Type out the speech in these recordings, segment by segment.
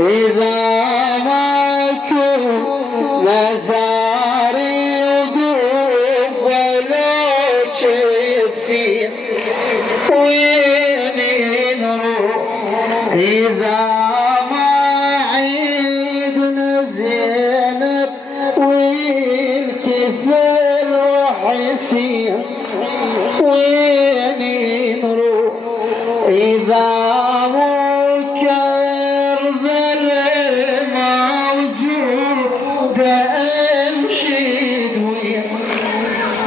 إذا ماكو مزاري وقوف ولا شفيع وين نروح إذا ما عيدنا زينب والكفل راح يصير وين نروح إذا مو كربلاء موجود أنشد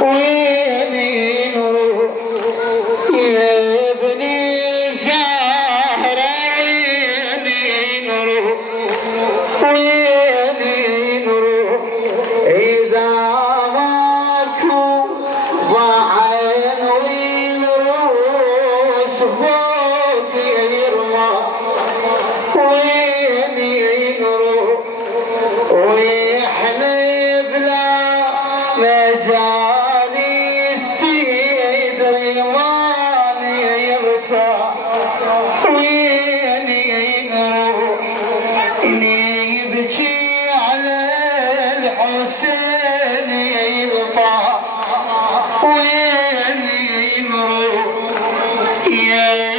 وين نروح يا ابني زهرة عيني نروح وين نروح إذا ماكو ضعن والروس فوق يرمى وين نروح وإحنا بلا مجال يستدري ما يرتاح وين نروح يبكي على الحسين يلطح وين نروح يا